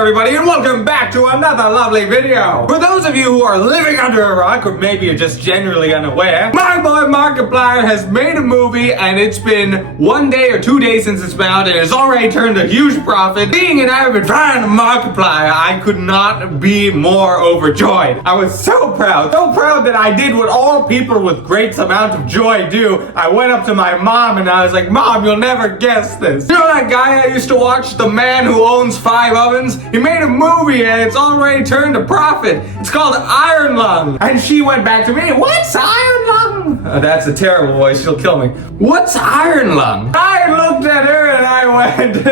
everybody, and welcome back to another lovely video. For those of you who are living under a rock, or maybe you're just generally unaware, my boy Markiplier has made a movie, and it's been 1 day or 2 days since it's been out, and it's already turned a huge profit. Being an avid fan of Markiplier, I could not be more overjoyed. I was so proud that I did what all people with great amount of joy do. I went up to my mom and I was like, Mom, you'll never guess this. You know that guy I used to watch, The Man Who Owns 5 Ovens? He made a movie and it's already turned a profit. It's called Iron Lung. And she went back to me, what's Iron Lung? That's a terrible voice, she'll kill me. What's Iron Lung? I looked at her and I went,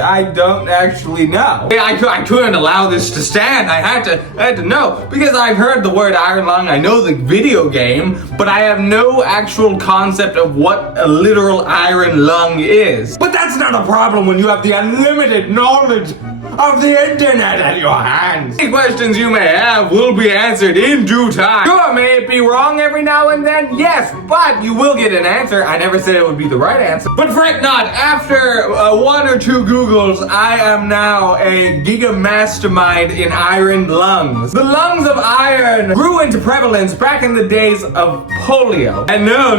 I don't actually know. I couldn't allow this to stand. I had to know, because I've heard the word Iron Lung, I know the video game, but I have no actual concept of what a literal iron lung is. But that's not a problem when you have the unlimited knowledge of the internet at your hands. Any questions you may have will be answered in due time. Sure, may it be wrong every now and then? Yes, but you will get an answer. I never said it would be the right answer. But fret not, after 1 or 2 Googles, I am now a giga mastermind in iron lungs. The lungs of iron grew into prevalence back in the days of polio. And no,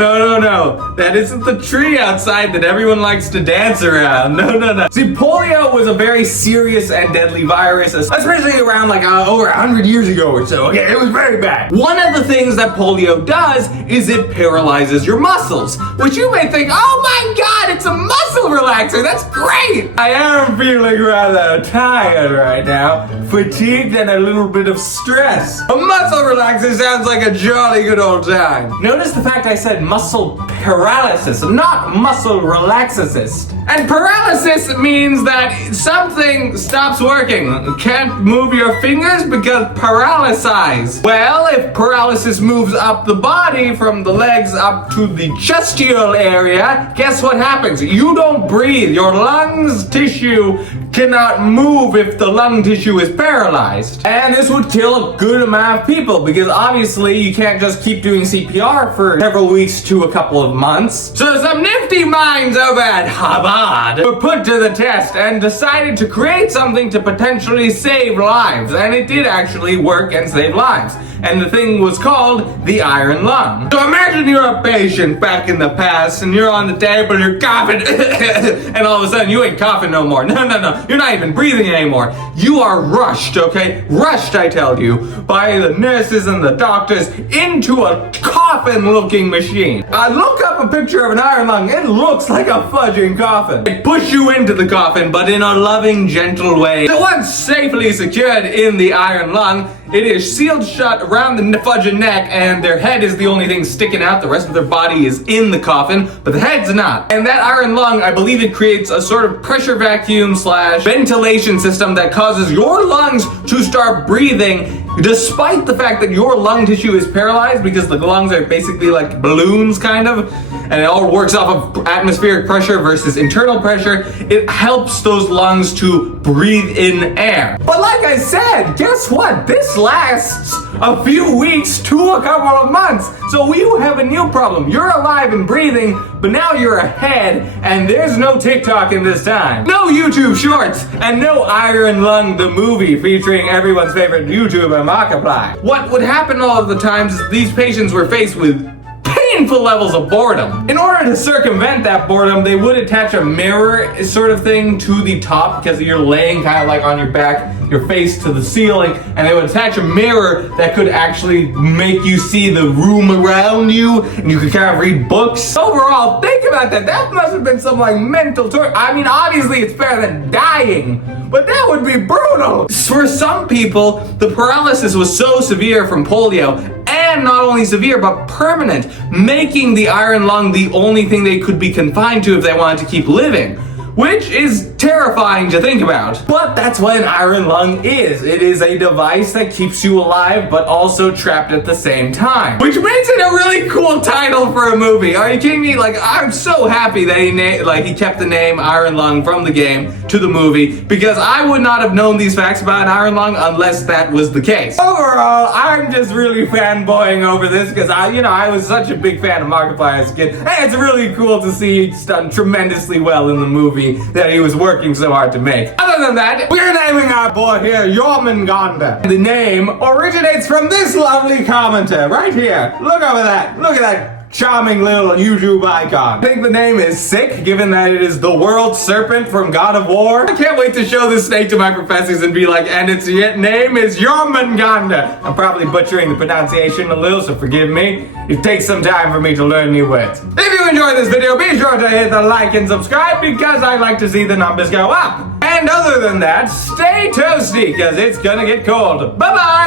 that isn't the tree outside that everyone likes to dance around. No. See, polio was a very serious and deadly virus, especially around like over 100 years ago or so. Okay, it was very bad. One of the things that polio does is it paralyzes your muscles, which you may think, oh my god, it's a muscle relaxer, that's great! I am feeling rather tired right now, fatigued and a little bit of stress. A muscle relaxer sounds like a jolly good old time. Notice the fact I said muscle paralysis, not muscle relaxicist. And paralysis means that something stops working. You can't move your fingers because paralyzed. Well, if paralysis moves up the body from the legs up to the chestial area, guess what happens? You don't breathe. Your lungs tissue cannot move if the lung tissue is paralyzed. And this would kill a good amount of people, because obviously you can't just keep doing CPR for several weeks to a couple of months. So some nifty minds over at Harvard were put to the test and decided to create something to potentially save lives. And it did actually work and save lives. And the thing was called the iron lung. So imagine you're a patient back in the past and you're on the table, you're coughing, and all of a sudden you ain't coughing no more. No. You're not even breathing anymore. You are rushed, okay? Rushed, I tell you, by the nurses and the doctors into a coffin-looking machine. Look up a picture of an iron lung. It looks like a fudging coffin. They push you into the coffin, but in a loving, gentle way. So once safely secured in the iron lung, it is sealed shut around the fudging neck, and their head is the only thing sticking out. The rest of their body is in the coffin, but the head's not. And that iron lung, I believe it creates a sort of pressure vacuum / ventilation system that causes your lungs to start breathing despite the fact that your lung tissue is paralyzed, because the lungs are basically like balloons kind of, and it all works off of atmospheric pressure versus internal pressure. It helps those lungs to breathe in air. But like I said, guess what? This lasts a few weeks to a couple of months. So we have a new problem. You're alive and breathing, but now you're ahead, and there's no TikTok in this time. No YouTube shorts, and no Iron Lung the movie featuring everyone's favorite YouTuber, Markiplier. What would happen all of the times is these patients were faced with painful levels of boredom. In order to circumvent that boredom, they would attach a mirror sort of thing to the top, because you're laying kind of like on your back, your face to the ceiling, and they would attach a mirror that could actually make you see the room around you, and you could kind of read books. Overall, think about that. That must have been some like mental torture. I mean, obviously it's better than dying, but that would be brutal. For some people, the paralysis was so severe from polio, and not only severe, but permanent, making the iron lung the only thing they could be confined to if they wanted to keep living, which is terrifying to think about. But that's what an iron lung is. It is a device that keeps you alive, but also trapped at the same time. Which makes it a really cool title for a movie. Are you kidding me? Like, I'm so happy that he kept the name Iron Lung from the game to the movie, because I would not have known these facts about an iron lung unless that was the case. Overall, I'm just really fanboying over this, because I was such a big fan of Markiplier as a kid. Hey, it's really cool to see he's done tremendously well in the movie. movie that he was working so hard to make. Other than that, we're naming our boy here Jormungandr. The name originates from this lovely commenter right here. Look over that. Look at that charming little YouTube icon. I think the name is sick, given that it is the world serpent from God of War. I can't wait to show this snake to my professors and be like, and its name is Jormungandr. I'm probably butchering the pronunciation a little, so forgive me. It takes some time for me to learn new words. If you enjoyed this video, be sure to hit the like and subscribe because I like to see the numbers go up. And other than that, stay toasty, because it's gonna get cold. Bye-bye!